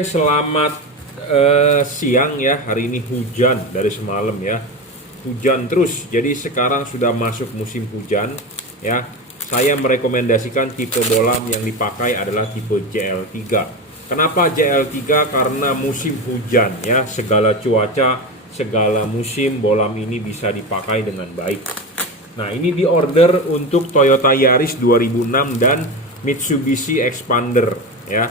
Selamat siang ya. Hari ini hujan dari semalam ya. Hujan terus. Jadi sekarang sudah masuk musim hujan ya. Saya merekomendasikan tipe bolam yang dipakai adalah tipe JL3. Kenapa JL3? Karena musim hujan ya. Segala cuaca, segala musim bolam ini bisa dipakai dengan baik. Nah, ini diorder untuk Toyota Yaris 2006 dan Mitsubishi Expander ya.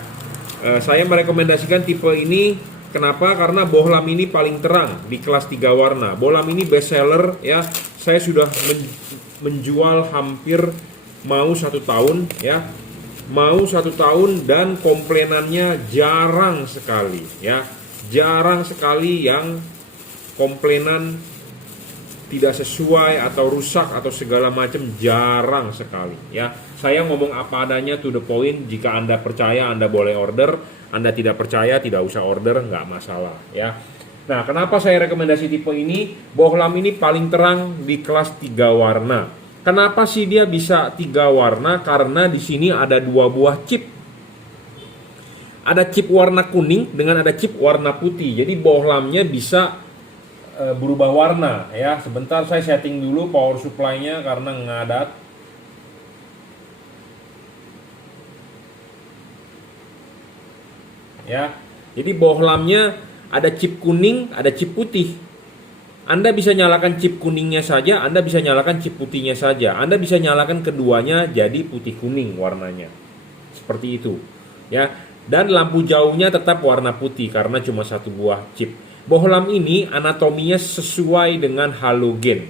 Saya merekomendasikan tipe ini. Kenapa? Karena bohlam ini paling terang di kelas 3 warna. Bohlam ini best seller ya. Saya sudah menjual hampir mau 1 tahun ya. Mau 1 tahun dan komplainannya jarang sekali ya. Jarang sekali yang komplainan tidak sesuai atau rusak atau segala macam, jarang sekali ya. Saya ngomong apa adanya, to the point. Jika Anda percaya, Anda boleh order. Anda tidak percaya, tidak usah order, nggak masalah ya. Nah, kenapa saya rekomendasi tipe ini? Bohlam ini paling terang di kelas 3 warna. Kenapa sih dia bisa 3 warna? Karena di sini ada 2 buah chip. Ada chip warna kuning dengan ada chip warna putih. Jadi bohlamnya bisa berubah warna ya. Sebentar saya setting dulu power supply-nya karena ngadat. Ya. Jadi bohlamnya ada chip kuning, ada chip putih. Anda bisa nyalakan chip kuningnya saja, Anda bisa nyalakan chip putihnya saja. Anda bisa nyalakan keduanya jadi putih kuning warnanya. Seperti itu. Ya. Dan lampu jauhnya tetap warna putih karena cuma 1 buah chip. Bohlam ini anatominya sesuai dengan halogen.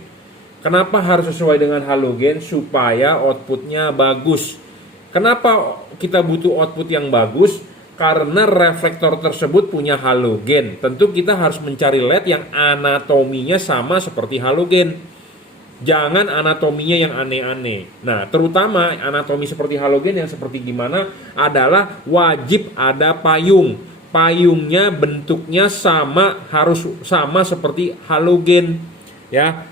Kenapa harus sesuai dengan halogen? Supaya outputnya bagus. Kenapa kita butuh output yang bagus? Karena reflektor tersebut punya halogen. Tentu kita harus mencari LED yang anatominya sama seperti halogen. Jangan anatominya yang aneh-aneh. Nah, terutama anatomi seperti halogen yang seperti gimana adalah wajib ada payung. Payungnya bentuknya sama, harus sama seperti halogen ya.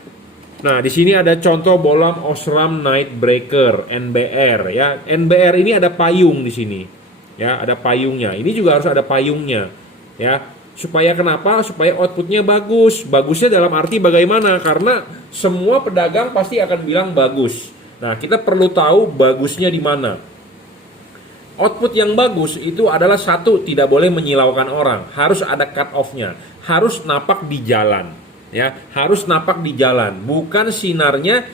Nah, di sini ada contoh bohlam Osram Night Breaker NBR ya. NBR ini ada payung di sini. Ya, ada payungnya. Ini juga harus ada payungnya ya. Supaya kenapa? Supaya outputnya bagus. Bagusnya dalam arti bagaimana? Karena semua pedagang pasti akan bilang bagus. Nah, kita perlu tahu bagusnya di mana. Output yang bagus itu adalah satu, tidak boleh menyilaukan orang, harus ada cut off-nya, harus napak di jalan, ya, harus napak di jalan, bukan sinarnya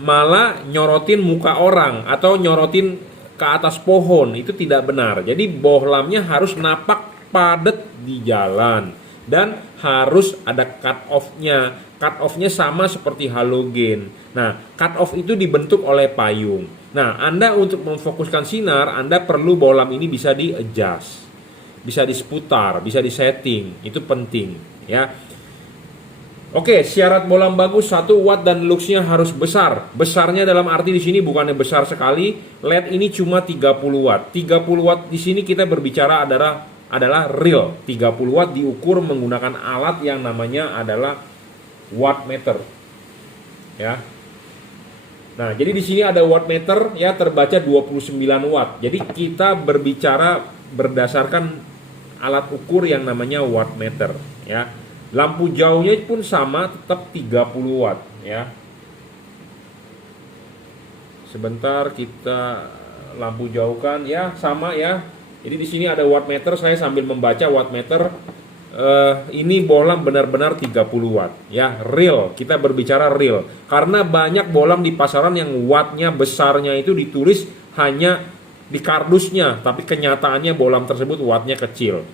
malah nyorotin muka orang atau nyorotin ke atas pohon, itu tidak benar. Jadi bohlamnya harus napak padat di jalan dan harus ada cut off-nya. Cut off-nya sama seperti halogen. Nah, cut off itu dibentuk oleh payung. Nah, Anda untuk memfokuskan sinar, Anda perlu bohlam ini bisa di-adjust, bisa diseputar, bisa disetting. Itu penting, ya. Oke, syarat bohlam bagus 1 watt dan luxnya harus besar. Besarnya dalam arti di sini bukannya besar sekali. LED ini cuma 30 watt. 30 watt di sini kita berbicara adalah real. 30 watt diukur menggunakan alat yang namanya adalah wattmeter. Ya. Nah, jadi di sini ada wattmeter ya, terbaca 29 watt. Jadi kita berbicara berdasarkan alat ukur yang namanya wattmeter ya. Lampu jauhnya pun sama, tetap 30 watt ya. Sebentar kita lampu jauhkan ya, sama ya. Jadi di sini ada wattmeter, saya sambil membaca wattmeter. Ini bohlam benar-benar 30 watt ya, real. Kita berbicara real karena banyak bohlam di pasaran yang wattnya besarnya itu ditulis hanya di kardusnya, tapi kenyataannya bohlam tersebut wattnya kecil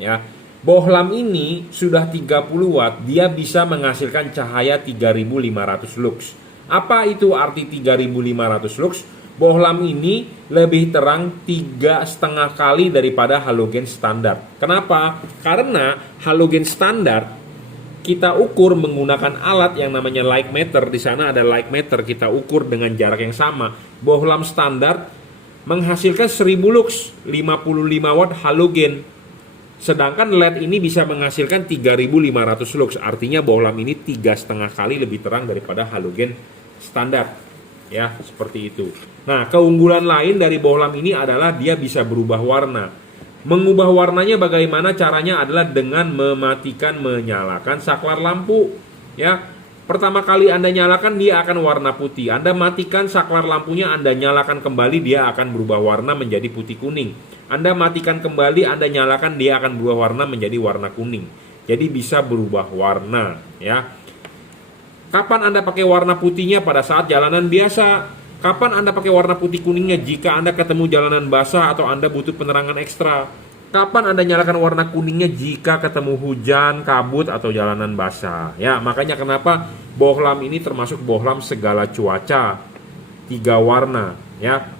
ya. Bohlam ini sudah 30 watt, dia bisa menghasilkan cahaya 3500 lux. Apa itu arti 3500 lux? Bohlam ini lebih terang 3,5 kali daripada halogen standar. Kenapa? Karena halogen standar kita ukur menggunakan alat yang namanya light meter. Di sana ada light meter, kita ukur dengan jarak yang sama. Bohlam standar menghasilkan 1000 lux, 55 watt halogen. Sedangkan LED ini bisa menghasilkan 3500 lux. Artinya bohlam ini 3,5 kali lebih terang daripada halogen standar. Ya, seperti itu. Nah, keunggulan lain dari bohlam ini adalah dia bisa berubah warna. Mengubah warnanya bagaimana caranya adalah dengan mematikan menyalakan saklar lampu. Ya, pertama kali Anda nyalakan dia akan warna putih. Anda matikan saklar lampunya, Anda nyalakan kembali, dia akan berubah warna menjadi putih kuning. Anda matikan kembali, Anda nyalakan, dia akan berubah warna menjadi warna kuning. Jadi bisa berubah warna, ya. Kapan Anda pakai warna putihnya? Pada saat jalanan biasa. Kapan Anda pakai warna putih kuningnya? Jika Anda ketemu jalanan basah atau Anda butuh penerangan ekstra. Kapan Anda nyalakan warna kuningnya? Jika ketemu hujan, kabut, atau jalanan basah. Ya, makanya kenapa bohlam ini termasuk bohlam segala cuaca. 3 warna, ya.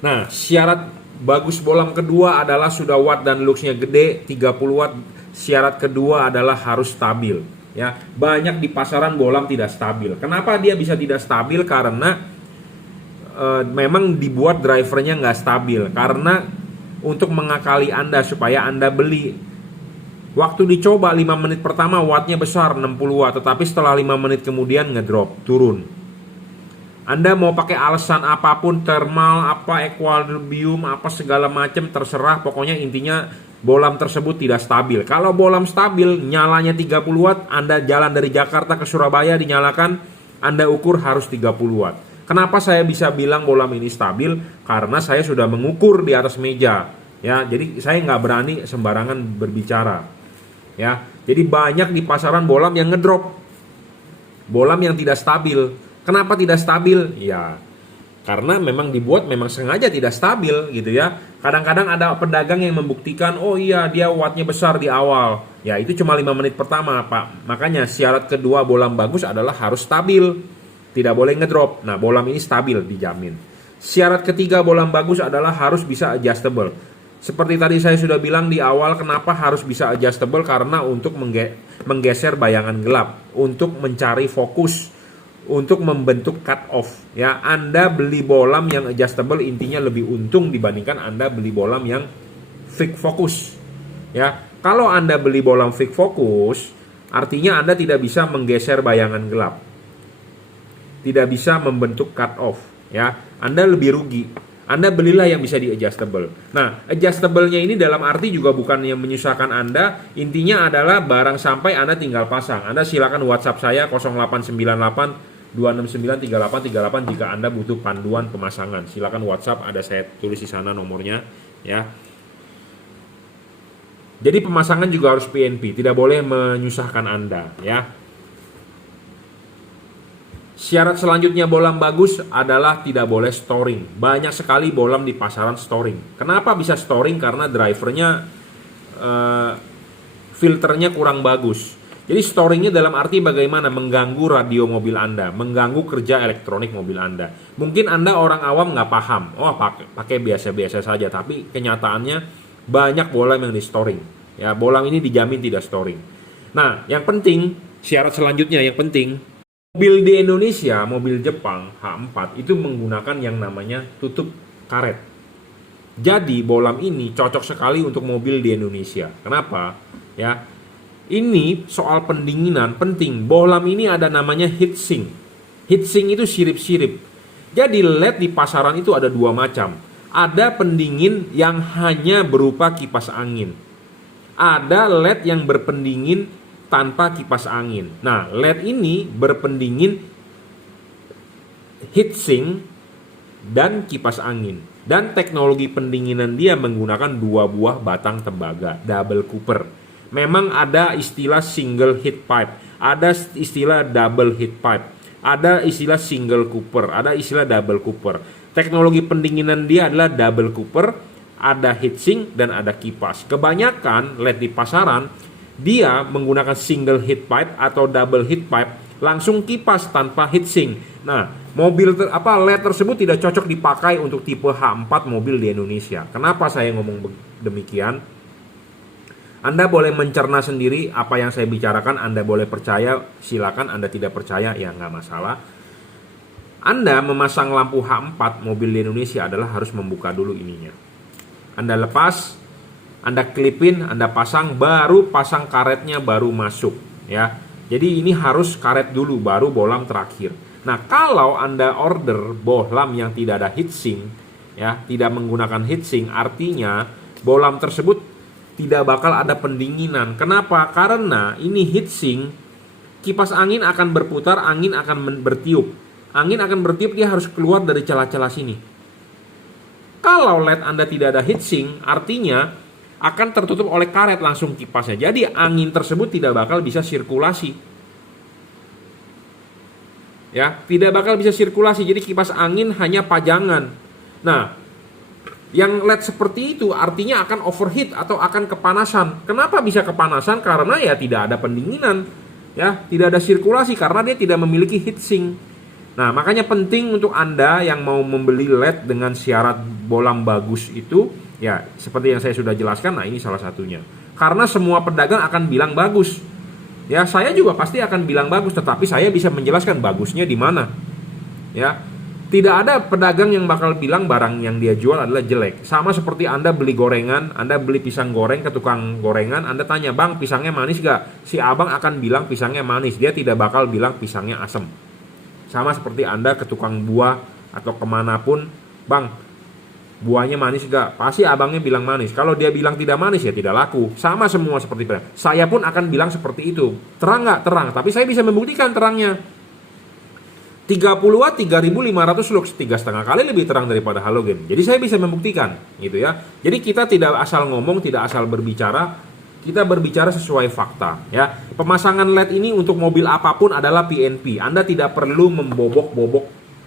Nah, syarat bagus bohlam kedua adalah sudah watt dan luxnya gede, 30 watt. Syarat kedua adalah harus stabil. Ya, banyak di pasaran bohlam tidak stabil. Kenapa dia bisa tidak stabil? Karena memang dibuat drivernya nggak stabil. Karena untuk mengakali Anda supaya Anda beli, waktu dicoba 5 menit pertama wattnya besar 60 watt, tetapi setelah 5 menit kemudian ngedrop, turun. Anda mau pakai alasan apapun, thermal, apa, equilibrium, apa segala macam, terserah. Pokoknya intinya bohlam tersebut tidak stabil. Kalau bohlam stabil, nyalanya 30 watt, Anda jalan dari Jakarta ke Surabaya dinyalakan, Anda ukur harus 30 watt. Kenapa saya bisa bilang bohlam ini stabil? Karena saya sudah mengukur di atas meja. Ya, jadi saya nggak berani sembarangan berbicara. Ya, jadi banyak di pasaran bohlam yang ngedrop, bohlam yang tidak stabil. Kenapa tidak stabil? Ya, karena memang dibuat memang sengaja tidak stabil gitu ya. Kadang-kadang ada pedagang yang membuktikan, oh iya dia wattnya besar di awal. Ya, itu cuma 5 menit pertama, Pak. Makanya syarat kedua bohlam bagus adalah harus stabil. Tidak boleh ngedrop. Nah, bohlam ini stabil, dijamin. Syarat ketiga bohlam bagus adalah harus bisa adjustable. Seperti tadi saya sudah bilang di awal, kenapa harus bisa adjustable? Karena untuk menggeser bayangan gelap, untuk mencari fokus, untuk membentuk cut off. Ya, Anda beli bohlam yang adjustable intinya lebih untung dibandingkan Anda beli bohlam yang fix focus. Ya, kalau Anda beli bohlam fix focus, artinya Anda tidak bisa menggeser bayangan gelap, tidak bisa membentuk cut off. Ya, Anda lebih rugi. Anda belilah yang bisa di adjustable. Nah, adjustable-nya ini dalam arti juga bukan yang menyusahkan Anda. Intinya adalah barang sampai Anda tinggal pasang. Anda silakan WhatsApp saya 0898 269 3838 jika Anda butuh panduan pemasangan. Silakan WhatsApp, ada saya tulis di sana nomornya, ya. Jadi pemasangan juga harus PNP, tidak boleh menyusahkan Anda, ya. Syarat selanjutnya bohlam bagus adalah tidak boleh storing. Banyak sekali bohlam di pasaran storing. Kenapa bisa storing? Karena drivernya, filternya kurang bagus. Jadi storingnya dalam arti bagaimana? Mengganggu radio mobil Anda, mengganggu kerja elektronik mobil Anda. Mungkin Anda orang awam nggak paham. Oh, pakai biasa-biasa saja. Tapi kenyataannya banyak bohlam yang di storing. Ya, bohlam ini dijamin tidak storing. Nah, yang penting, syarat selanjutnya yang penting, mobil di Indonesia, mobil Jepang H4 itu menggunakan yang namanya tutup karet. Jadi bohlam ini cocok sekali untuk mobil di Indonesia. Kenapa? Ya, ini soal pendinginan penting. Bohlam ini ada namanya heatsink. Heatsink itu sirip-sirip. Jadi LED di pasaran itu ada 2 macam. Ada pendingin yang hanya berupa kipas angin. Ada LED yang berpendingin tanpa kipas angin. Nah, LED ini berpendingin heatsink dan kipas angin. Dan teknologi pendinginan dia menggunakan 2 buah batang tembaga, double cooper. Memang ada istilah single heat pipe, ada istilah double heat pipe, ada istilah single cooper, ada istilah double cooper. Teknologi pendinginan dia adalah double cooper, ada heatsink dan ada kipas. Kebanyakan LED di pasaran dia menggunakan single heat pipe atau double heat pipe, langsung kipas tanpa heatsink. Nah, LED tersebut tidak cocok dipakai untuk tipe H4 mobil di Indonesia. Kenapa saya ngomong demikian? Anda boleh mencerna sendiri apa yang saya bicarakan. Anda boleh percaya, silakan. Anda tidak percaya, ya nggak masalah. Anda memasang lampu H4 mobil di Indonesia adalah harus membuka dulu ininya. Anda lepas, Anda klipin, Anda pasang, baru pasang karetnya baru masuk, ya. Jadi ini harus karet dulu baru bohlam terakhir. Nah, kalau Anda order bohlam yang tidak ada heatsink, ya, tidak menggunakan heatsink, artinya bohlam tersebut tidak bakal ada pendinginan. Kenapa? Karena ini heatsink, kipas angin akan berputar, angin akan bertiup. Angin akan bertiup, dia harus keluar dari celah-celah sini. Kalau LED Anda tidak ada heatsink, artinya akan tertutup oleh karet langsung kipasnya. Jadi angin tersebut tidak bakal bisa sirkulasi. Ya, tidak bakal bisa sirkulasi. Jadi kipas angin hanya pajangan. Nah, yang LED seperti itu artinya akan overheat atau akan kepanasan. Kenapa bisa kepanasan? Karena ya tidak ada pendinginan. Ya, tidak ada sirkulasi karena dia tidak memiliki heatsink. Nah, makanya penting untuk Anda yang mau membeli LED dengan syarat bohlam bagus itu, ya seperti yang saya sudah jelaskan, nah ini salah satunya. Karena semua pedagang akan bilang bagus. Ya, saya juga pasti akan bilang bagus, tetapi saya bisa menjelaskan bagusnya di mana. Ya, tidak ada pedagang yang bakal bilang barang yang dia jual adalah jelek. Sama seperti Anda beli gorengan, Anda beli pisang goreng ke tukang gorengan, Anda tanya, "Bang, pisangnya manis gak?" Si abang akan bilang pisangnya manis, dia tidak bakal bilang pisangnya asam. Sama seperti Anda ke tukang buah atau kemanapun, "Bang, buahnya manis gak?" Pasti abangnya bilang manis. Kalau dia bilang tidak manis, ya tidak laku. Sama semua seperti itu. Saya pun akan bilang seperti itu. Terang gak? Terang. Tapi saya bisa membuktikan terangnya. 30 watt 3500 lux, 3,5 kali lebih terang daripada halogen. Jadi saya bisa membuktikan gitu ya. Jadi kita tidak asal ngomong, tidak asal berbicara, kita berbicara sesuai fakta ya. Pemasangan LED ini untuk mobil apapun adalah PNP. Anda tidak perlu membobok-bobok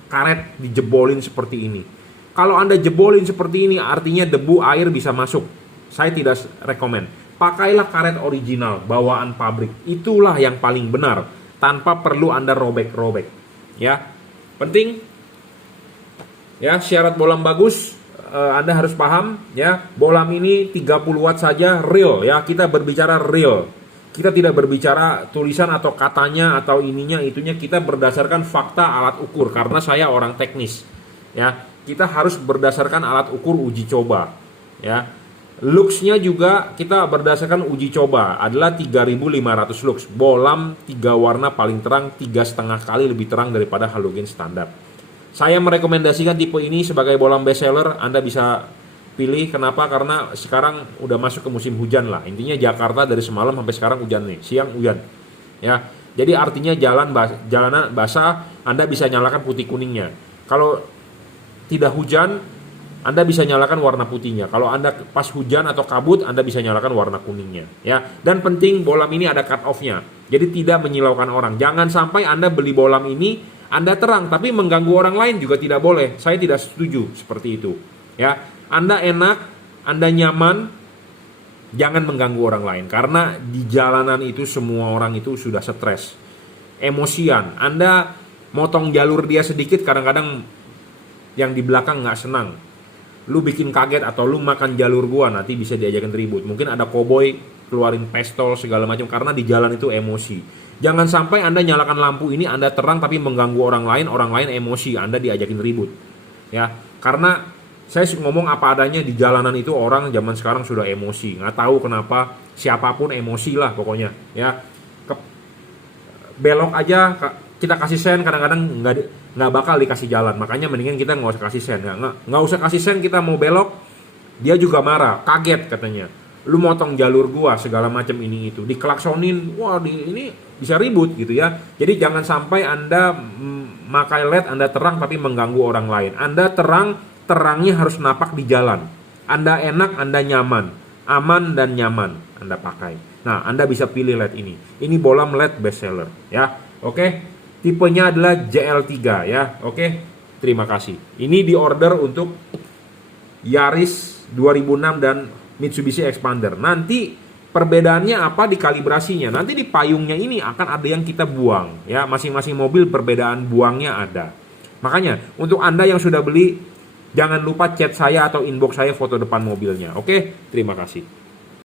karet dijebolin seperti ini. Kalau Anda jebolin seperti ini artinya debu air bisa masuk. Saya tidak rekomen. Pakailah karet original bawaan pabrik. Itulah yang paling benar tanpa perlu Anda robek-robek. Ya, penting ya, syarat bohlam bagus Anda harus paham ya. Bohlam ini 30 watt saja, real ya. Kita berbicara real. Kita tidak berbicara tulisan atau katanya atau ininya itunya, kita berdasarkan fakta alat ukur karena saya orang teknis. Ya, kita harus berdasarkan alat ukur uji coba ya. Luxnya juga kita berdasarkan uji coba adalah 3500 lux. Bohlam 3 warna paling terang, 3,5 kali lebih terang daripada halogen standar. Saya merekomendasikan tipe ini sebagai bohlam best seller. Anda bisa pilih. Kenapa? Karena sekarang udah masuk ke musim hujan lah. Intinya Jakarta dari semalam sampai sekarang hujan nih, siang hujan. Ya. Jadi artinya jalanan basah, Anda bisa nyalakan putih kuningnya. Kalau tidak hujan, Anda bisa nyalakan warna putihnya. Kalau Anda pas hujan atau kabut, Anda bisa nyalakan warna kuningnya. Ya. Dan penting bohlam ini ada cut off-nya. Jadi tidak menyilaukan orang. Jangan sampai Anda beli bohlam ini, Anda terang tapi mengganggu orang lain juga tidak boleh. Saya tidak setuju seperti itu. Ya. Anda enak, Anda nyaman, jangan mengganggu orang lain. Karena di jalanan itu semua orang itu sudah stres, emosian. Anda motong jalur dia sedikit, kadang-kadang yang di belakang nggak senang. Lu bikin kaget atau lu makan jalur gua, nanti bisa diajakin ribut. Mungkin ada koboi keluarin pistol segala macam karena di jalan itu emosi. Jangan sampai Anda nyalakan lampu ini, Anda terang tapi mengganggu orang lain emosi, Anda diajakin ribut. Ya, karena saya ngomong apa adanya, di jalanan itu orang zaman sekarang sudah emosi. Nggak tahu kenapa, siapapun emosi lah pokoknya. Ya, belok aja kita kasih sen, kadang-kadang nggak bakal dikasih jalan. Makanya mendingan kita nggak usah kasih sen. Nggak usah kasih sen, kita mau belok, dia juga marah, kaget katanya. Lu motong jalur gua segala macam ini itu, dikelaksonin, wah ini bisa ribut gitu ya. Jadi jangan sampai Anda makai LED, Anda terang tapi mengganggu orang lain. Anda terangnya harus napak di jalan. Anda enak, Anda nyaman, aman dan nyaman Anda pakai. Nah, Anda bisa pilih LED ini. Ini bohlam LED best seller ya. Oke. Tipenya adalah JL3 ya. Oke. Terima kasih. Ini di order untuk Yaris 2006 dan Mitsubishi Expander. Nanti perbedaannya apa di kalibrasinya? Nanti di payungnya ini akan ada yang kita buang ya. Masing-masing mobil perbedaan buangnya ada. Makanya untuk Anda yang sudah beli, jangan lupa chat saya atau inbox saya foto depan mobilnya. Oke? Terima kasih.